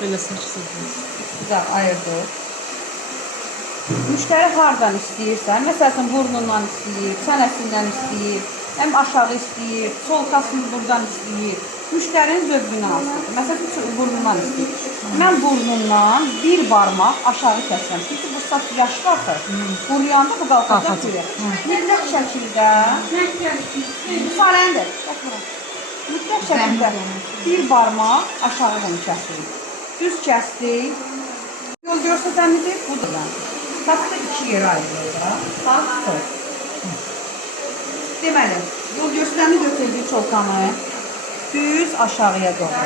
Belə seçsiniz. Güzel ayırdık. Müştəri hardan istəyirsən, məsələn burnundan istəyir, çənəsindən istəyir, həm aşağı istəyir, solkasını buradan istəyir. Müştərinin zövqündən asılıdır. Məsələn burnundan istəyir. Mən burnundan bir barmaq aşağı kəsirəm. Çünki bu saç yaş varsa, quruyanda bu qalxacaq görə. Mütləq şəkildə, bu sarəndir. Mütləq şəkildə bir barmaq aşağı bunu kəsirik. Düz kəsdik. Yol görsədənidir, budur. Saçda iki yerə ayrılır. Sağ, sol. Deməli, yol göstərəni götürdük çolkanı. Düz aşağıya doğru.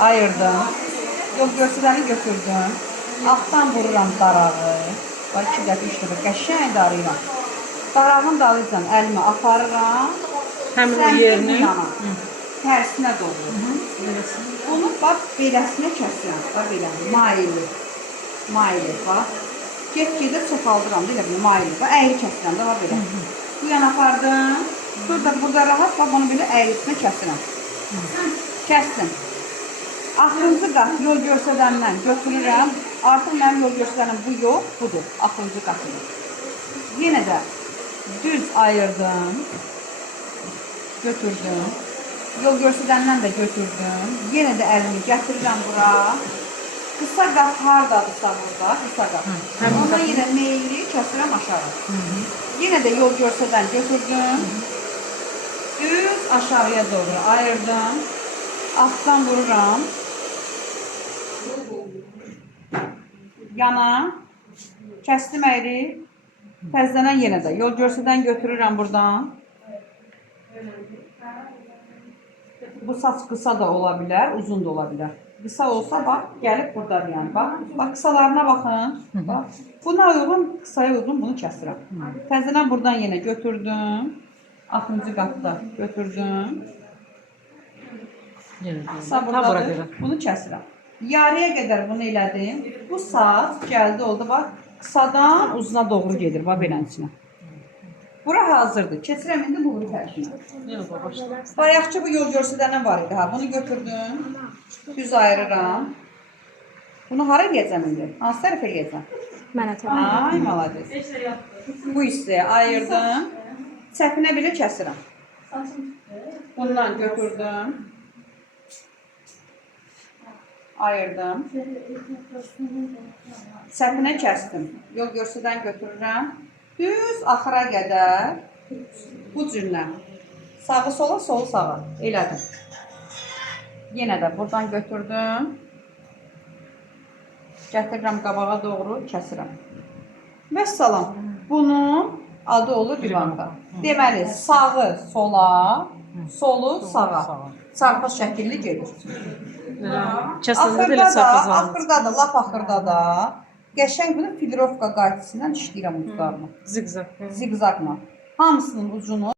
Ayırdım. Yol göstərəni götürdüm. Altdan vururam darağı. Var 2 dəfə, 3 dəfə qəşəng darayıram. Darağın dalıcan əlimi aparıram. Həmin o yerini tərsinə doğru. Bunu bax beləsinə kəsirəm. Bax belə, maili. Maili, bax. Get-gedə çoxaldıram, elə bir maili. Bax, əyri kəsirəm də, bax belə. Bu yana apardım. Burada rahat, bax, bunu belə əyrisinə kəsirəm. Kəsdim. Axırıncı qat yol göstərəndən götürürəm. Artıq mənim yol göstərəm bu yox, budur. Axırıncı qatım. Yenə də düz ayırdım. Götürdüm. Yol göstərəndən də götürdüm. Yenə də əlimi gətirirəm bura. Qısa qat haradadırsa burada, qısa qat. Ondan yenə meyli kəsirəm aşağı. Yenə də yol göstərən götürdüm. Düz aşağıya doğru ayırdım. Altdan vururam. Yana. Kəsdim əyri. Təzələnən yenə də yol göstərən götürürəm buradan. Bu saç qısa da ola bilər, uzun da ola bilər. Qısa olsa bax, gəlib buradadır yəni. Bax, qısalarına baxın. Bax, buna uyğun, qısaya uyğun bunu kəsirəm. Təzələn buradan yenə götürdüm. 6-cı qatda götürdüm. Qısa buradadır, bunu kəsirəm. Yarıya qədər bunu elədim. Bu saç gəldi oldu, bax, qısadan uzuna doğru gedir, bax, beləsinə. Bura hazırdır. Keçirəm indi bu tərkibinə. Bayaqçı bu yol göstərəndən var idi. Bunu götürdüm. Düz ayırıram. Bunu hara eləyəcəm indi? Hansı tərəf eləyəcəm? Mənə tərəf. Ay, malades. Bu hissəyə ayırdım. Çəpinə belə kəsirəm. Bundan götürdüm. Ayırdım. Çəpinə kəsdim. Yol göstərən götürürəm. Düz axıra qədər bu cürlə sağı sola, solu sağa elədim. Yenə də buradan götürdüm. Gətirirəm qabağa doğru kəsirəm. Vəssalam. Bunun adı olur divanka. Deməli, sağı sola, solu sağa. Çarpaz şəkilli gedir. Axırda da, lap axırda da qəşəng bunu filrovka qaydasından işləyirəm uclarını. Zigzag. Zigzagla. Hamısının ucunu